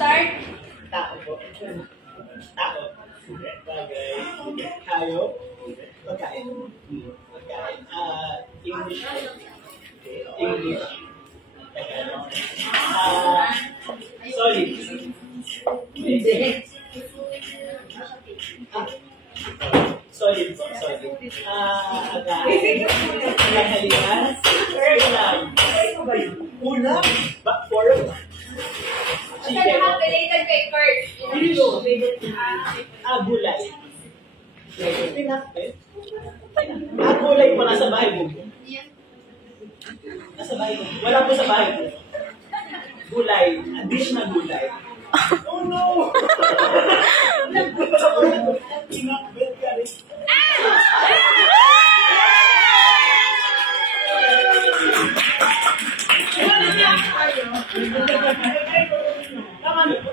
Start. Tao po. Tao. Bagay. Hayop. Pagkain. Pagkain. English. English. Solid. Hindi. Solid po. Solid. Halihan. Ulam. Pork. Basta naman-related kay Kurt. Gulay. Gulay po nasa bahay mo. Nasa bahay mo. Wala po sa bahay mo. Gulay. Dish na gulay. Oh no! Tinakbet ka rin. Tama na po.